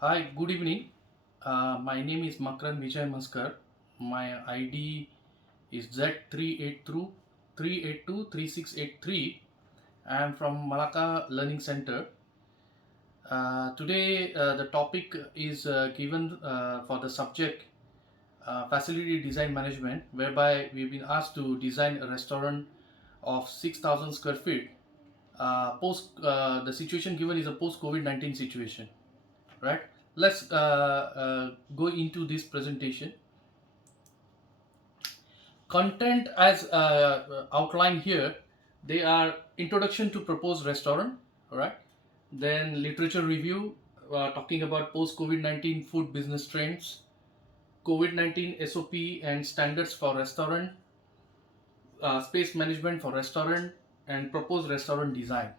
Hi, good evening. My name is Makran Vijay Maskar. My ID is Z3823683. I am from Malacca Learning Center. Today, the topic is given for the subject facility design management, whereby we've been asked to design a restaurant of 6,000 square feet. Post The situation given is a post COVID-19 situation, right? Let's go into this presentation. Content as outlined here, they are introduction to proposed restaurant, all right? Then literature review, talking about post COVID-19 food business trends, COVID-19 SOP and standards for restaurant, space management for restaurant, and proposed restaurant design.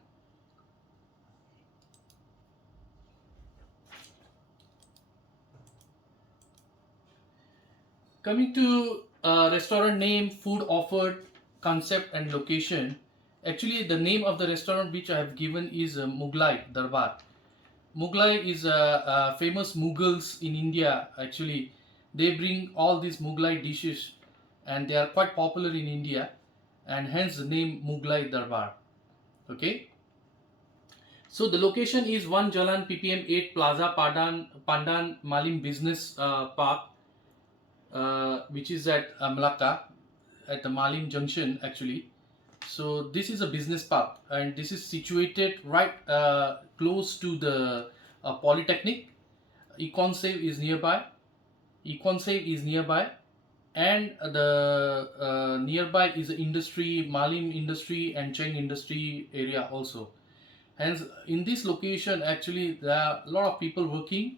Coming to restaurant name, food offered, concept, and location. Actually, the name of the restaurant which I have given is Mughlai Darbar. Mughlai is famous Mughals in India. Actually, they bring all these Mughlai dishes, and they are quite popular in India, and hence the name Mughlai Darbar. Okay. So the location is 1 Jalan PPM 8 Plaza Pandan Malim Business Park, which is at Malacca at the Malim Junction actually. So this is a business park, and this is situated right close to the Polytechnic. Econsave is nearby. Econsave is nearby, and the nearby is industry, Malim industry and Cheng industry area also. Hence, in this location, actually, there are a lot of people working.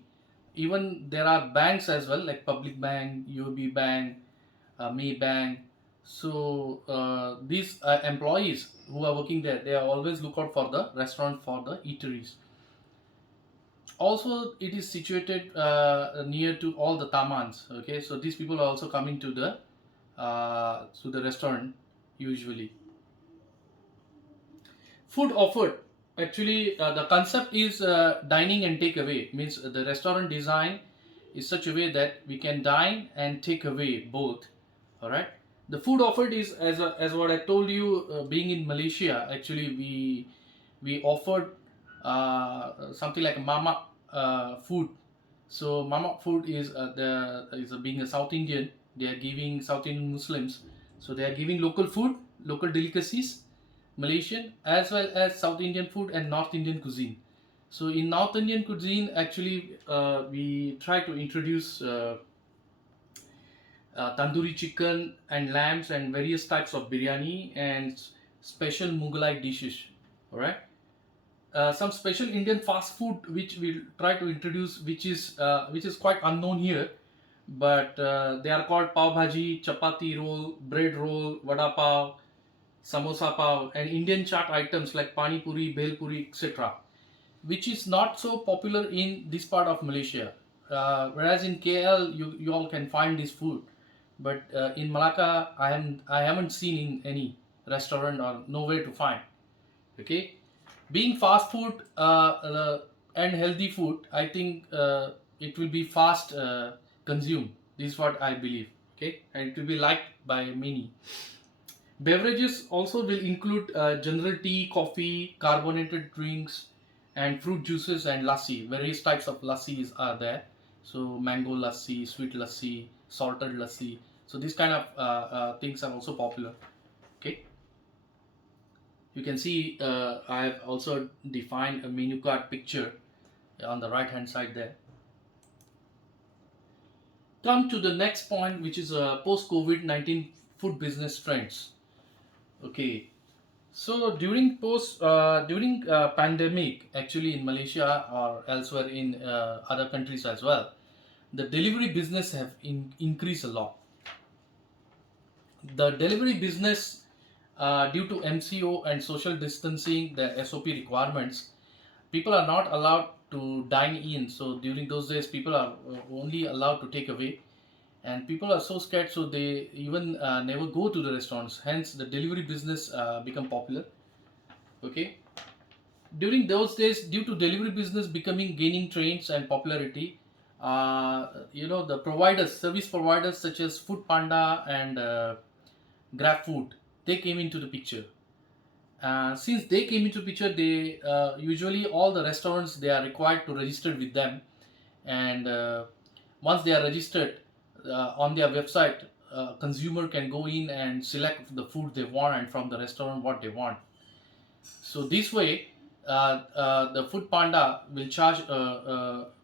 Even there are banks as well, like Public Bank, UOB Bank, Maybank. So these employees who are working there, they are always look out for the restaurant, for the eateries. Also, it is situated near to all the tamans. Okay, so these people are also coming to the restaurant usually. Food offered, actually, the concept is dining and take away. Means the restaurant design is such a way that we can dine and take away both. All right. The food offered is as what I told you. Being in Malaysia, actually, we offered something like mama food. So mama food is being a South Indian. They are giving South Indian Muslims. So they are giving local food, local delicacies, Malaysian as well as South Indian food and North Indian cuisine. So in North Indian cuisine, actually, we try to introduce tandoori chicken and lambs and various types of biryani and special Mughalai dishes. All right. Some special Indian fast food which we try to introduce, which is quite unknown here, but they are called pav bhaji, chapati roll, bread roll, vada pav, samosa pav, and Indian chaat items like pani puri, bhel puri, etc., which is not so popular in this part of Malaysia. Whereas in KL, you all can find this food, but in Malacca, I haven't seen in any restaurant or nowhere to find. Okay, being fast food and healthy food, I think it will be fast consumed. This is what I believe. Okay, and it will be liked by many. Beverages also will include general tea, coffee, carbonated drinks, and fruit juices and lassi. Various types of lassis are there. So mango lassi, sweet lassi, salted lassi. So these kind of things are also popular. Okay. You can see I have also defined a menu card picture on the right hand side there. Come to the next point, which is post COVID-19 food business trends. Okay, so during pandemic, actually in Malaysia or elsewhere in other countries as well, the delivery business have increased a lot. The delivery business, due to MCO and social distancing, the SOP requirements, people are not allowed to dine in. So during those days, people are only allowed to take away, and people are so scared, so they even never go to the restaurants. Hence, the delivery business become popular. Okay. During those days, due to delivery business becoming gaining trains and popularity, the providers, service providers such as Food Panda and Grab Food, they came into the picture. Since they came into picture, they usually all the restaurants, they are required to register with them, and once they are registered on their website, consumer can go in and select the food they want and from the restaurant what they want. So this way, the Food Panda will charge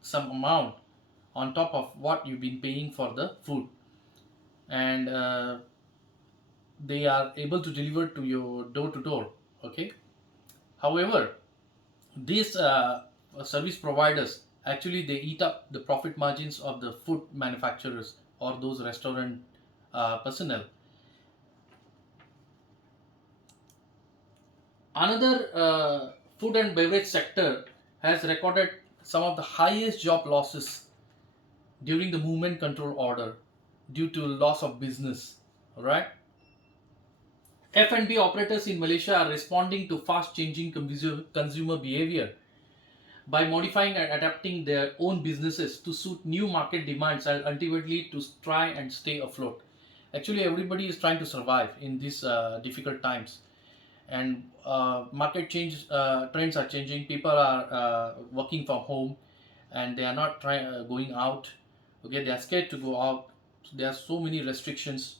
some amount on top of what you've been paying for the food, and they are able to deliver to your door to door. Okay. However, these service providers, actually they eat up the profit margins of the food manufacturers or those restaurant personnel. Another food and beverage sector has recorded some of the highest job losses during the movement control order due to loss of business. All right. F&B operators in Malaysia are responding to fast changing consumer behavior by modifying and adapting their own businesses to suit new market demands and ultimately to try and stay afloat. Actually, everybody is trying to survive in these difficult times, and market change trends are changing. People are working from home, and they are not trying going out. Okay, they are scared to go out. There are so many restrictions,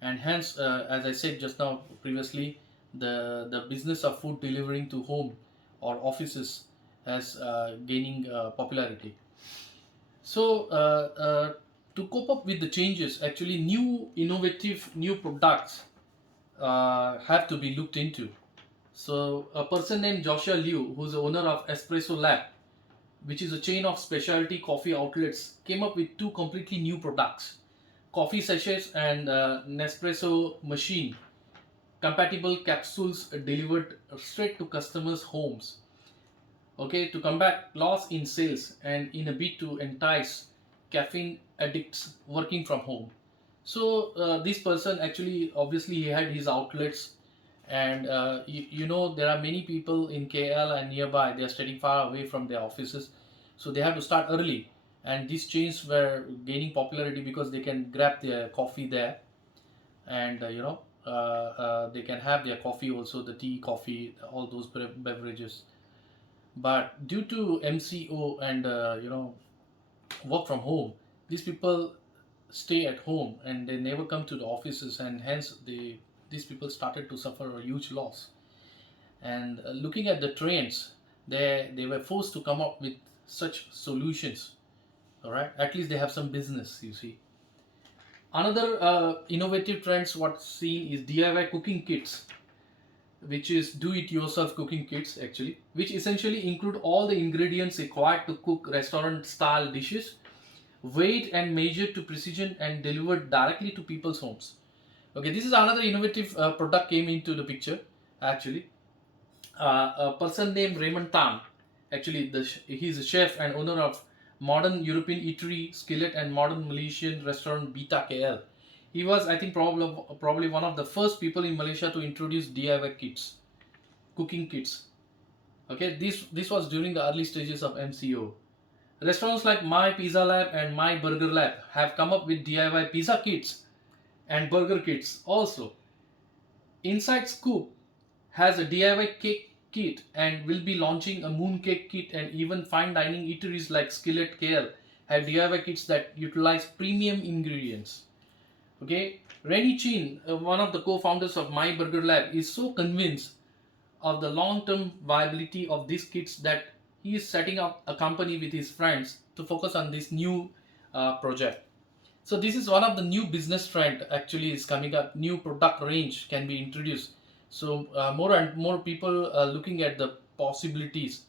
and hence, as I said just now previously, the business of food delivering to home or offices has gaining popularity. So to cope up with the changes, actually new innovative new products have to be looked into. So a person named Joshua Liu, who's the owner of Espresso Lab, which is a chain of specialty coffee outlets, came up with two completely new products: coffee sachets and Nespresso machine compatible capsules delivered straight to customers' homes. Okay, to combat loss in sales and in a bid to entice caffeine addicts working from home. So this person, actually, obviously he had his outlets, and there are many people in KL and nearby, they are studying far away from their offices, so they have to start early, and these chains were gaining popularity because they can grab their coffee there, and they can have their coffee also, the tea, coffee, all those beverages. But due to MCO and work from home, these people stay at home and they never come to the offices, and hence these people started to suffer a huge loss. And looking at the trends, they were forced to come up with such solutions. All right, at least they have some business, you see. Another innovative trends what's seen is DIY cooking kits, which is do it yourself cooking kits, actually, which essentially include all the ingredients required to cook restaurant style dishes, weighed and measured to precision and delivered directly to people's homes. Okay, this is another innovative product came into the picture, actually. A person named Raymond Tan, actually he's a chef and owner of modern European eatery Skillet and modern Malaysian restaurant Beta KL. He was, I think, probably one of the first people in Malaysia to introduce DIY kits, cooking kits. Okay, this was during the early stages of MCO. Restaurants like My Pizza Lab and My Burger Lab have come up with DIY pizza kits and burger kits also. Inside Scoop has a DIY cake kit and will be launching a mooncake kit, and even fine dining eateries like Skillet KL have DIY kits that utilize premium ingredients. Okay, Rennie Chin, one of the co-founders of My Burger Lab, is so convinced of the long-term viability of these kits that he is setting up a company with his friends to focus on this new project. So this is one of the new business trend actually is coming up. New product range can be introduced. So more and more people are looking at the possibilities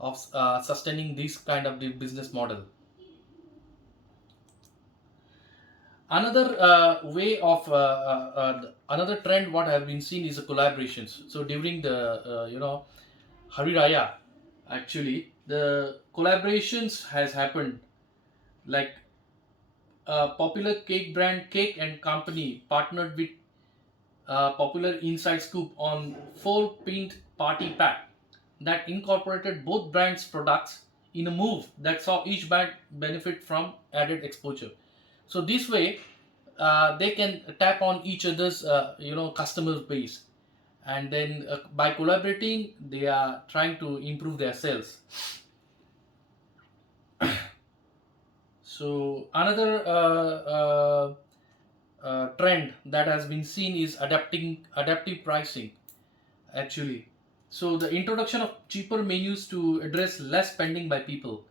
of sustaining this kind of the business model. Another way of another trend what have been seen is the collaborations. So during the Hari Raya, actually the collaborations has happened, like popular cake brand Cake and Company partnered with popular Inside Scoop on 4 pint party pack. that incorporated both brands' products in a move that saw each brand benefit from added exposure. So this way, they can tap on each other's customer base, and then by collaborating, they are trying to improve their sales. So another trend that has been seen is adaptive pricing actually. So the introduction of cheaper menus to address less spending by people.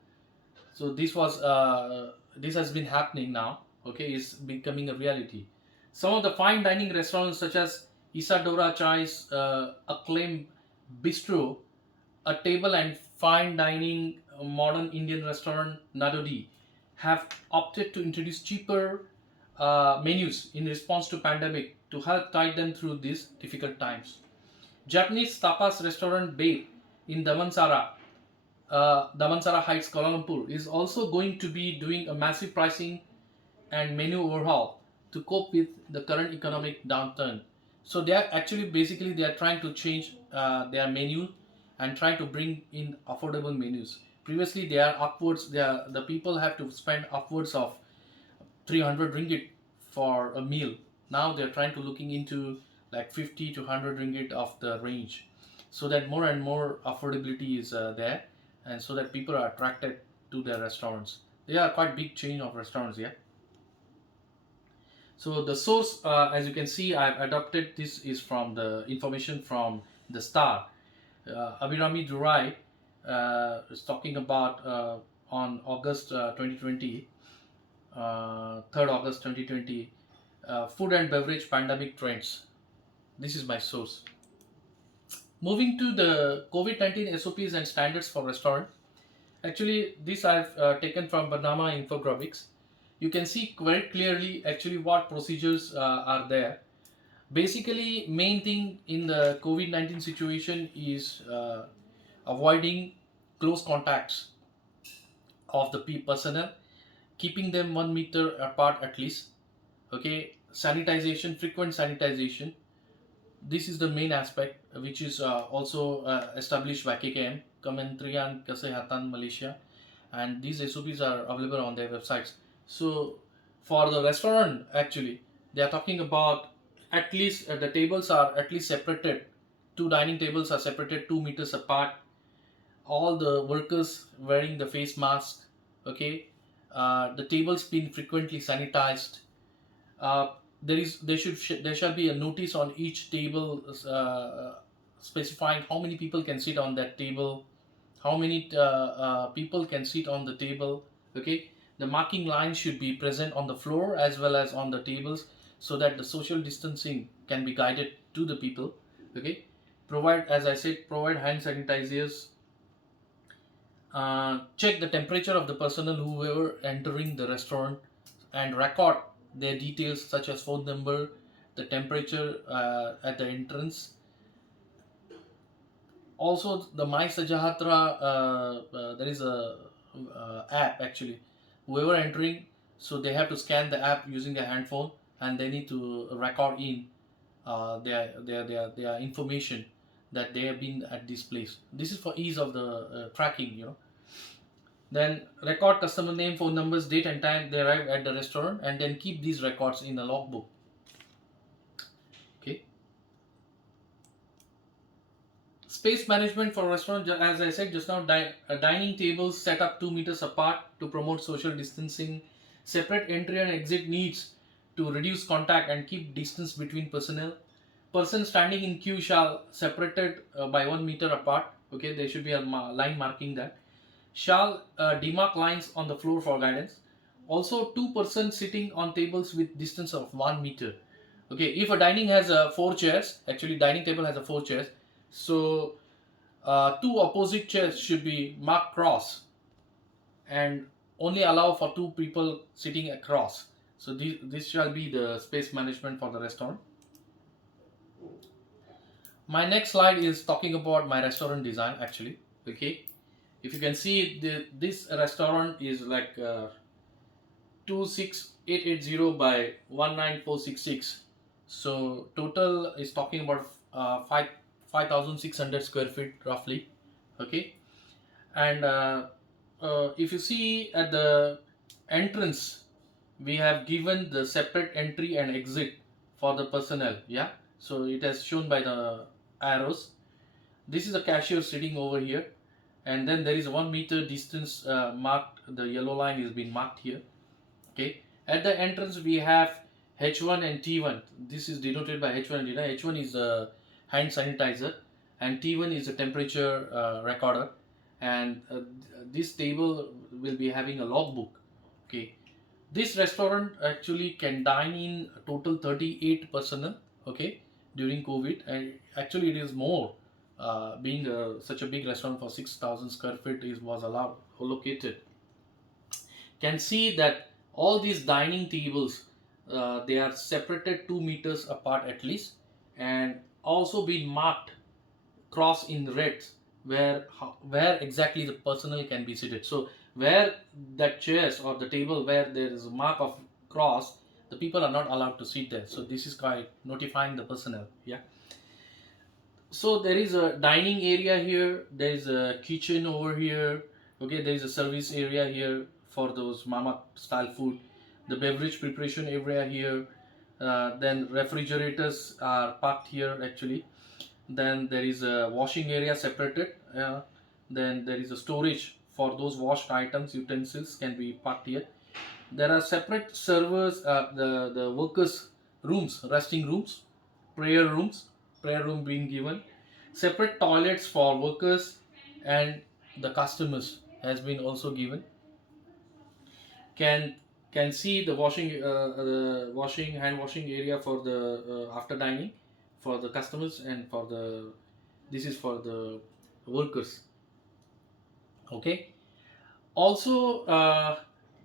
So this has been happening now. Okay, is becoming a reality. Some of the fine dining restaurants such as Isadora Chai's acclaimed bistro, a table and fine dining modern Indian restaurant Nadodi, have opted to introduce cheaper menus in response to pandemic to help guide them through these difficult times. Japanese tapas restaurant Babe in Damansara Heights, Kuala Lumpur, is also going to be doing a massive pricing and menu overhaul to cope with the current economic downturn. So they are actually basically they are trying to change their menu and trying to bring in affordable menus. Previously, they are upwards. They are, the people have to spend upwards of 300 ringgit for a meal. Now they're trying to looking into like 50 to 100 ringgit of the range, so that more and more affordability is there, and so that people are attracted to their restaurants. They are quite big chain of restaurants, yeah. So the source, as you can see, I've adopted this is from the information from the Star. Abhirami Durai is talking about on August 2020, 3rd August 2020, food and beverage pandemic trends. This is my source. Moving to the COVID-19 SOPs and standards for restaurant. Actually, this I've taken from Banama infographics. You can see quite clearly actually what procedures are there. Basically, main thing in the COVID-19 situation is avoiding close contacts of the personnel, keeping them 1 meter apart at least. Okay, sanitization, frequent sanitization. This is the main aspect which is also established by KKM, Kementerian Kesehatan Malaysia, and these SOPs are available on their websites. So for the restaurant, actually, they are talking about at least the tables are at least separated. Two dining tables are separated 2 meters apart. All the workers wearing the face mask. Okay, the tables being frequently sanitized. Uh, there shall be a notice on each table specifying how many people can sit on that table, how many people can sit on the table. Okay, the marking lines should be present on the floor as well as on the tables, so that the social distancing can be guided to the people. Okay, provide, as I said, provide hand sanitizers. Check the temperature of the personnel whoever entering the restaurant, and record their details such as phone number, the temperature at the entrance. Also, the My Sajahatra, there is a app actually. Whoever entering, so they have to scan the app using their handphone, and they need to record in their information that they have been at this place. This is for ease of the tracking, you know. Then record customer name, phone numbers, date and time they arrive at the restaurant, and then keep these records in a logbook. Okay. Space management for restaurant, as I said just now, dining tables set up 2 meters apart to promote social distancing. Separate entry and exit needs to reduce contact and keep distance between personnel. Person standing in queue shall separated by 1 meter apart. Okay, there should be a line marking that. Shall demark lines on the floor for guidance. Also, two persons sitting on tables with distance of 1 meter. Okay, if a dining has 4 chairs, actually dining table has 4 chairs, so two opposite chairs should be marked cross, and only allow for two people sitting across. So this shall be the space management for the restaurant. My next slide is talking about my restaurant design actually. Okay, if you can see this restaurant is like 26880 by 19466. So total is talking about 5600 square feet roughly. Okay. And if you see at the entrance, we have given the separate entry and exit for the personnel. Yeah, so it has shown by the arrows. This is a cashier sitting over here, and then there is 1 meter distance marked. The yellow line is being marked here. Okay, at the entrance we have H1 and T1. This is denoted by H1 and T1. H1 is a hand sanitizer, and T1 is a temperature recorder. And this table will be having a logbook. Okay, this restaurant actually can dine in a total 38 personnel. Okay, during COVID, and actually it is more. Being such a big restaurant for 6,000 square feet is was allowed located. Can see that all these dining tables, they are separated 2 meters apart at least, and also been marked cross in reds where exactly the personnel can be seated. So where that chairs or the table where there is a mark of cross, the people are not allowed to sit there. So this is quite notifying the personnel. Yeah. So there is a dining area here, there is a kitchen over here. Okay, there is a service area here for those mama style food, the beverage preparation area here. Then refrigerators are parked here actually. Then there is a washing area separated. Then there is a storage for those washed items, utensils can be parked here. There are separate servers, the workers rooms, resting rooms, prayer rooms, prayer room being given, separate toilets for workers and the customers has been also given. Can can see the washing hand washing area for the after dining for the customers, and for the this is for the workers. Okay. Also,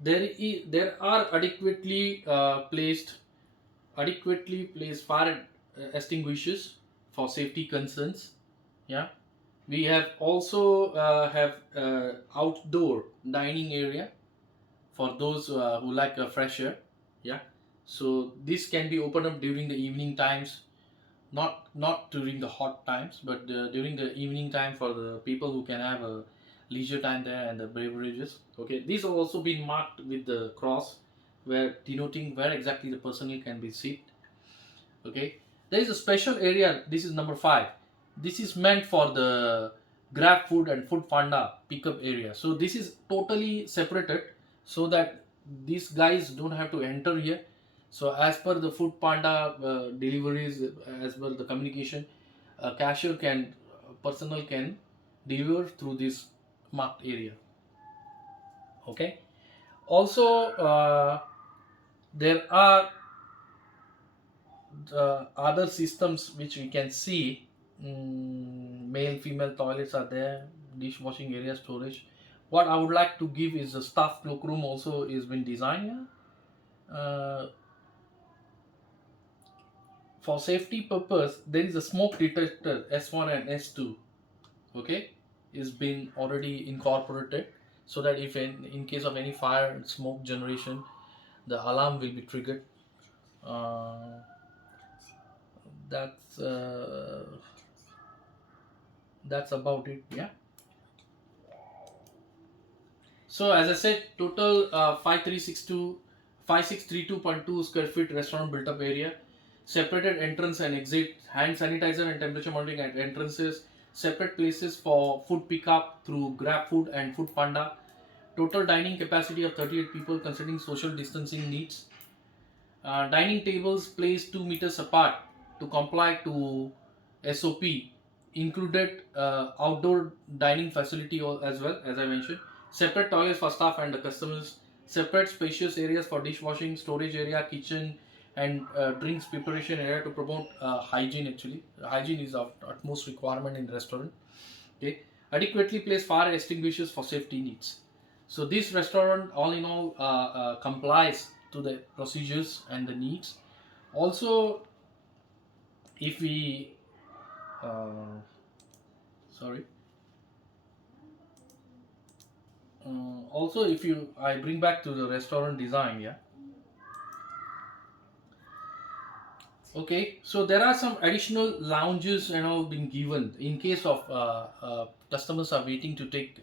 there are adequately placed fire extinguishers for safety concerns. Yeah, we have also have outdoor dining area for those who like a fresh air. Yeah, so this can be opened up during the evening times, not during the hot times, but during the evening time for the people who can have a leisure time there, and the beverages. Okay, these have also been marked with the cross, where denoting where exactly the personnel can be seated. Okay, there is a special area. This is number 5. This is meant for the grab food and food panda pickup area. So this is totally separated, so that these guys don't have to enter here. So as per the food panda deliveries, as per the communication, a cashier can personnel can deliver through this marked area. Okay, also there are other systems which we can see. Male female toilets are there, dishwashing area, storage. What I would like to give is a staff cloakroom also is been designed here. For safety purpose, there is a smoke detector S1 and S2. Okay, is been already incorporated, so that if in case of any fire and smoke generation, the alarm will be triggered. uh, that's that's about it. Yeah. So as I said, total 5632.2 square feet restaurant built up area, separated entrance and exit, hand sanitizer and temperature monitoring at entrances, separate places for food pickup through Grab Food and Food Panda. Total dining capacity of 38 people considering social distancing needs. Dining tables placed 2 meters apart to comply to SOP, included outdoor dining facility as well, as I mentioned. Separate toilets for staff and the customers. Separate spacious areas for dishwashing, storage area, kitchen, and drinks preparation area to promote hygiene. Actually, hygiene is of utmost requirement in the restaurant. Okay, adequately placed fire extinguishers for safety needs. So this restaurant, all in all, complies to the procedures and the needs. Also, if we uh, sorry also if you I bring back to the restaurant design. Yeah. Okay, so there are some additional lounges, being given in case of customers are waiting to take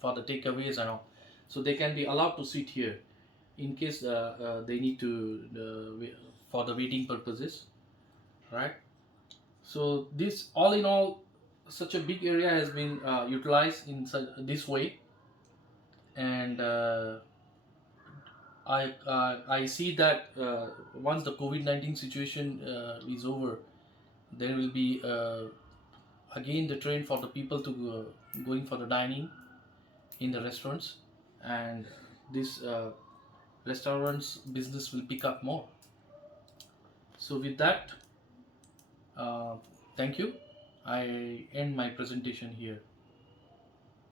for the takeaways and all, so they can be allowed to sit here in case they need to for the waiting purposes, right? So this, all in all, such a big area has been utilized in this way, and I see that once the COVID-19 situation is over, there will be again the trend for the people to going for the dining in the restaurants, and this restaurants business will pick up more. So with that, uh, thank you. I end my presentation here.